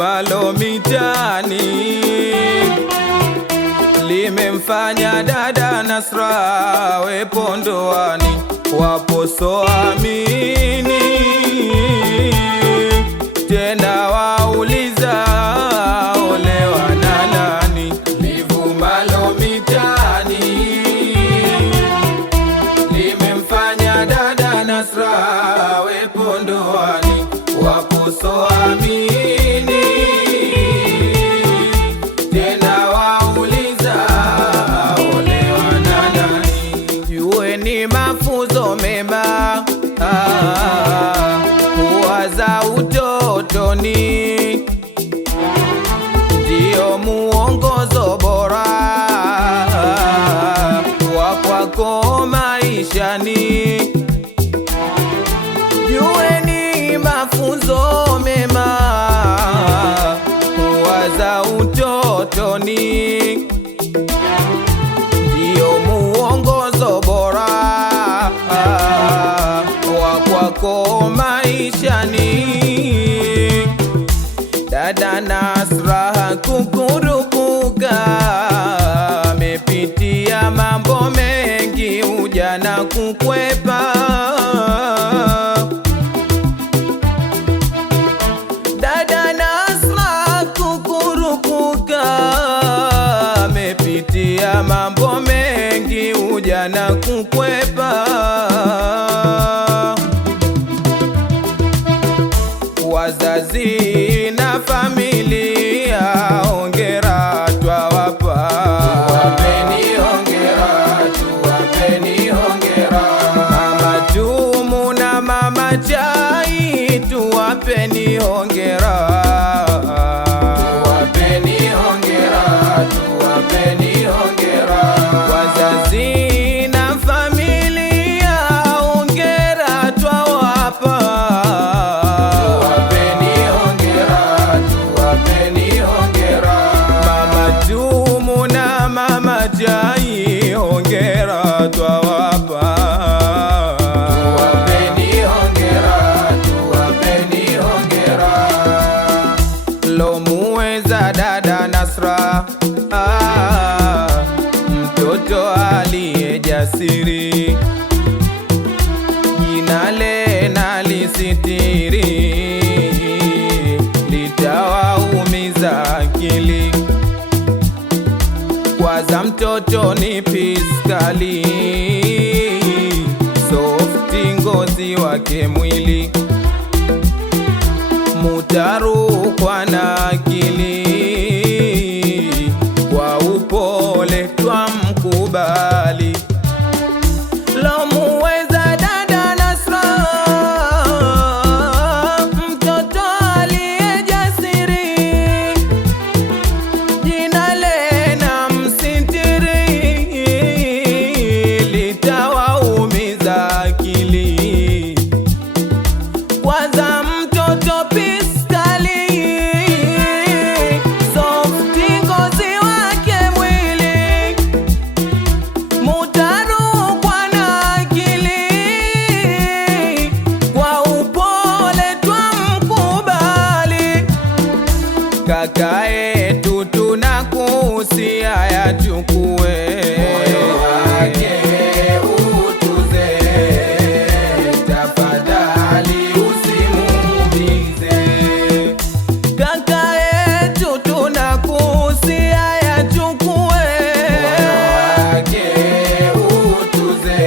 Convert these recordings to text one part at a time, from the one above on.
livumalo mitaani limemfanya dada Nasra wepo ndoani, waposoamini tena wauliza olewa na nani. Livumalo mitaani limemfanya dada Nasra wepo ndoani, waposoamini tena wauliza olewa na nani. Jueni mafunzo mema kuwaza utotoni, ndio muongozo bora wa kwako maishani. Jueni mafunzo mema kuwaza utotoni, ndio muongozo bora wa kwako maishani. Dada Nasra kukurupuka, amepitia mambo mengi ujana kukwepa. Dada Nasra kukurupuka, amepitia mambo mengi ujana kukwepa. Wazazi na familia hongera twawapa, tuwapeni hongera, tuwapeni hongera. Mama Tumu na Mama Chai tuwapeni hongera, tuwapeni hongera, tuwapeni hongera. Wazazi na familia hongera twawapa, Jai hongera twawapa, tuwapeni hongera, tuwapeni hongera. Lomuweza dada Nasra, mtoto aliye jasiri, jina lena lisitiri, litawaumiza akili. Waza mtoto ni piskali, softi ngozi wake mwili, mutarukwa na akili, kwa upole twamkubali. Lomuweza dada Nasra, mtoto aliye jasiri, jina lena msitiri, litawaumiza akili. Kwanza mtoto piskali, softi ngozi wake mwili, mutarukwa na akili, kwa upole twamkubali. Kaka yetu tunakusia yachukue moyo wake utuze, tafadhali usimuumize. Kaka yetu tunakusia yachukue moyo wake utuze,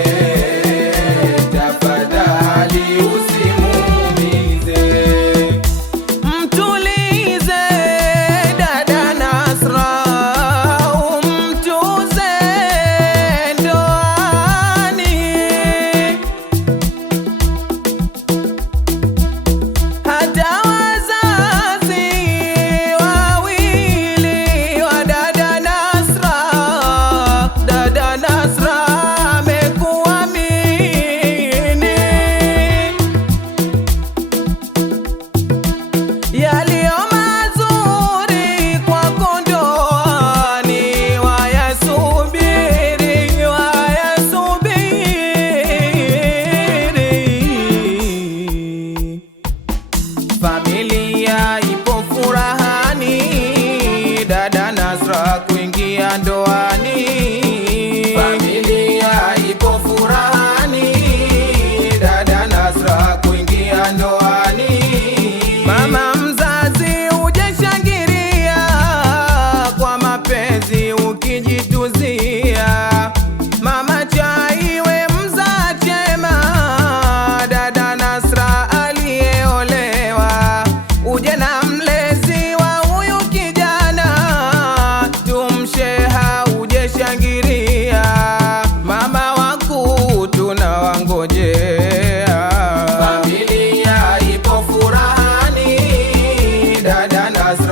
tafadhali usimuumize. Mtulize dada Nasra, umtuze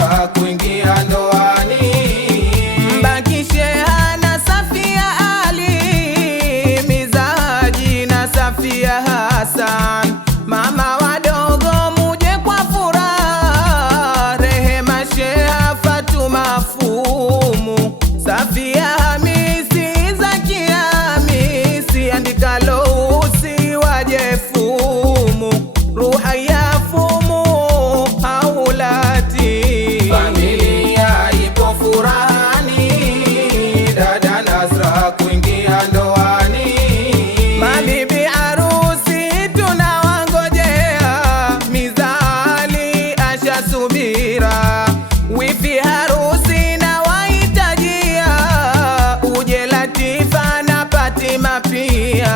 Nasra kuingia ndoani. Mbakishe na Safia Ali, Mizaji na Safia Hassan, mama wadogo muje kwa furaha. Rehema Sheha Fatuma Fumu, Safia Hamisi Zakia Hamisi, andika Lousi waje Fumu, Ruhaya Fumu Haulati. Familia ipo furahani, dada Nasra kuingia ndoani. Mabibi harusi tunawangojea, Mizali ashasubira. Wifi harusi na wahitajia, uje Latifa na Fatima pia,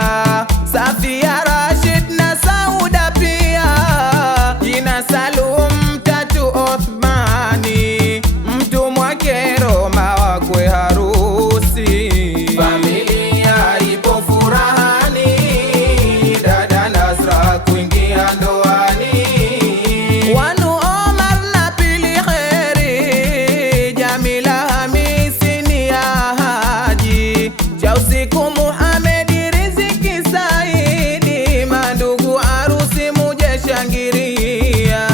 Safia Rashid na Sauda pia, jina Salum Tatu Othmani, mtumwa Keroma wakwe harusi. Familia ipo furahani, dada Nasra kuingia ndoani. Wanu Omar na Pili Kheri, Jamila Hamisi ni ya Haji, Chausiku Muhamedi Riziki Saidi, mandugu harusi muje shangiria.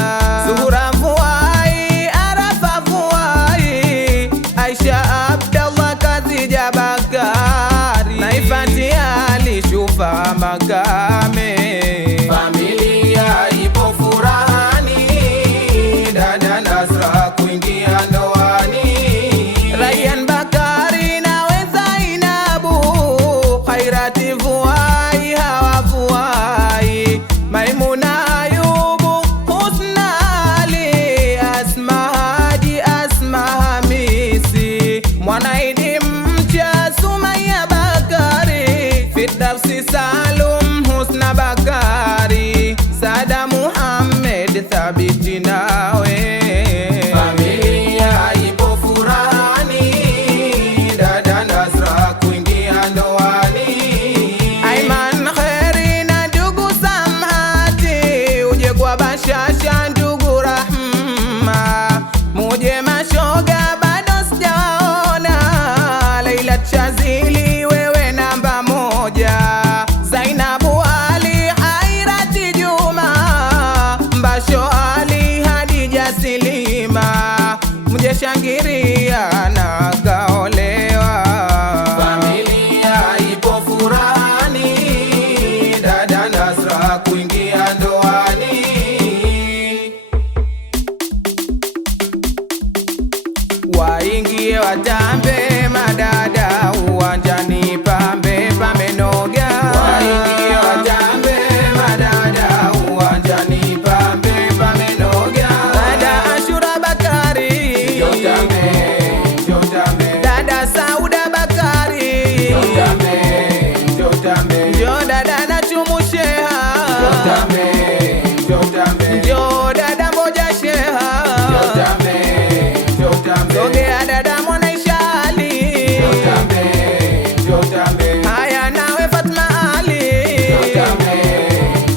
Zuhura Fuai, Arafa Fuai, Aisha Abdallah Kazija Bakari, Naifati Ali Shufa Makame. Familia ipo furahani, dada Nasra kuingia ndoani. Rayyan Bakari nawe Zainabu, Khairati Fuai Hawa Fuai, Maimuna Ayubu Husna Ali, Asma Haji Asma Hamisi, Mwanaidi Mcha Sumaya Bakari, Firdausi Salum Husna Bakari, Sada Muhammad Thabiti nawe. Familia ipo furahani, dada Nasra kuingia ndoani. Aiman Kheri na ndugu Samhati, uje kwa bashasha ndugu Rahma, muje mashoga bado sijaona. Laila Chazili wewe namba moja, Zainabu Ali Hairati Juma, Mbasho Ali Hadija Silima, muje shangiria na kaolewa. Familia ipo furahani, dada Nasra kuingia ndoani. Waingie watambe madada uwanjani, pambe pamenoga. Waingie watambe madada uwanjani, pambe pamenoga. Dada Ashura Bakari, Jotambe, jotambe, dada Sauda Bakari, jotambe, jotambe, njo dada Nachumu Sheha, jotambe, jotambe, njo dada Moja Sheha, jotambe, jotambe, sogea dada Mwanaisha Ali, jotambe, jotambe, haya nawe Fatma Ali, jotambe,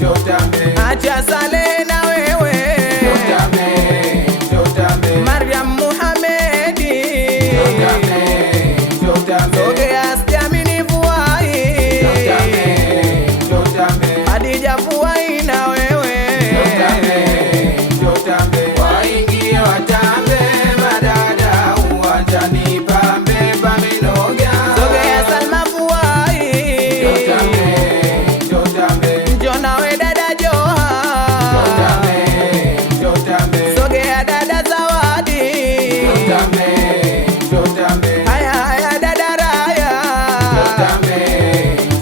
jotambe, acha Saleh na wewe, jotambe, jotambe, Maryam Muhamedi, jotambe, jotambe, sogea Stiamini Fuai, jotambe, jotambe, Hadija Fuai na wewe, jotambe. Waingie watambe madada uwanjani, pambe pamenoga. sogea Salma Fuai, Jotambe, jotambe, njo nawe dada Joha, jotambe, jotambe, sogea dada Zawadi, jotambe, jotambe, haya haya dada Raya, jotambe,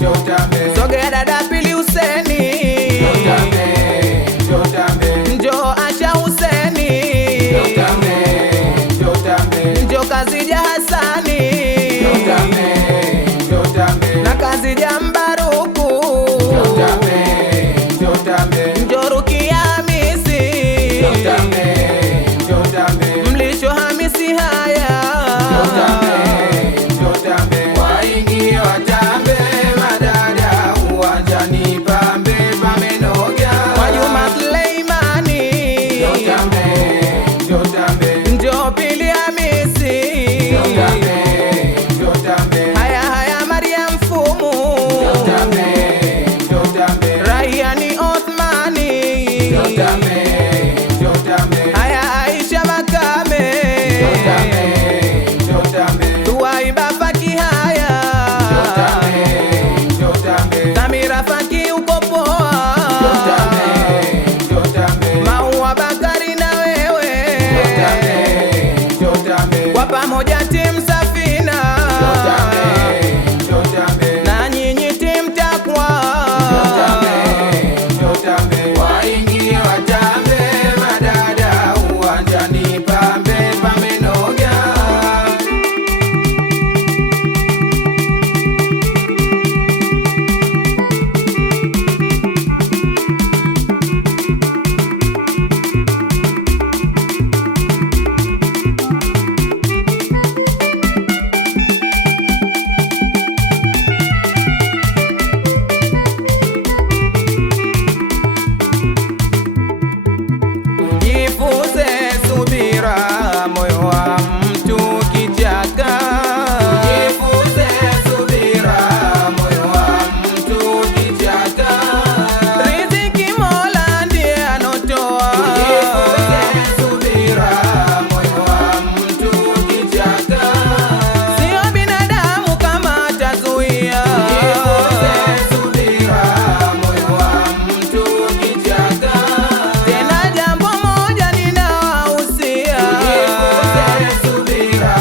jotambe, sogea dada Pili Huseni, jotambe, jotambe, njo Asha Huseni, jotambe, jotambe, njo Kazija Hasani, jotambe, jotambe, na Kazija Mbaruku, jotambe, jotambe, njo Rukia Hamisi, jotambe, jotambe, Mlisho Hamisi haya, jotambe, jotambe. Waingie watambe madada uwanjani, pambe pamenoga. Mwajuma Suleimani, Jotambe, jotambe, njo kwa pamoja timu Safina, na nyinyi timu Takwa, waingie watambe, madada uwanjani pambe pamenoga. jifunze subira, moyo wa mtu kichaka. Jifunze subira, moyo wa mtu kichaka. Riziki Mola ndiye anotoa. Jifunze subira, moyo wa mtu kichaka. Sio binadamu kama atazuia. Jifunze subira, moyo wa mtu kichaka. Tena jambo moja ninawahusia. Jifunze subira,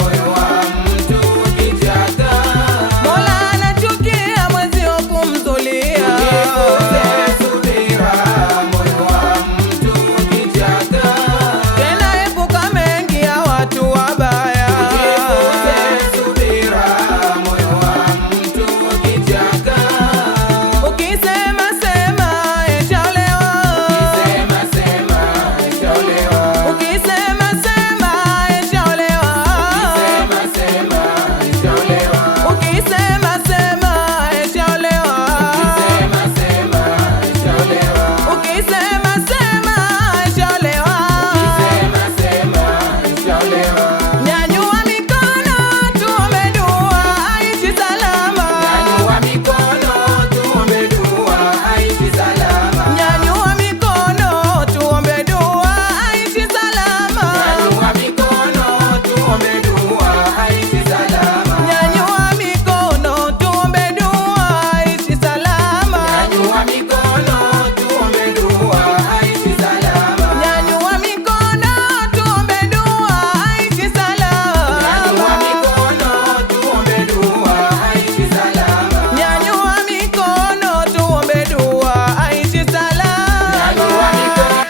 moyo wa mtu kichaka. Mola anachukia mwenzio kumzulia. Jifunze subira, moyo wa mtu kichaka. Tena epuka mengi ya watu wabaya. Jifunze subira, moyo wa mtu kichaka. Ukisema sema eshaolewa. Sema sema ishaolewa. Ukisema sema eshaolewa. Sema sema ishaolewa. Ukisema sema eshaolewa. Sema sema ishaolewa. Ukisema sema eshaolewa. Sema sema ishaolewa. Nyanyua mikono tuombe dua aishi salama. Nyanyua mikono tuombe dua aishi salama. Nyanyua mikono tuombe dua aishi salama. Nyanyua mikono tuombe dua aishi salama. Nyanyua mikono tuombe dua aishi salama. Nyanyua mikono tuombe dua aishi salama. Nyanyua mikono tuombe dua aishi salama. Nyanyua mikono tuombe dua aishi salama. Nyanyua mikono tuombe dua aishi salama. Nyanyua mikono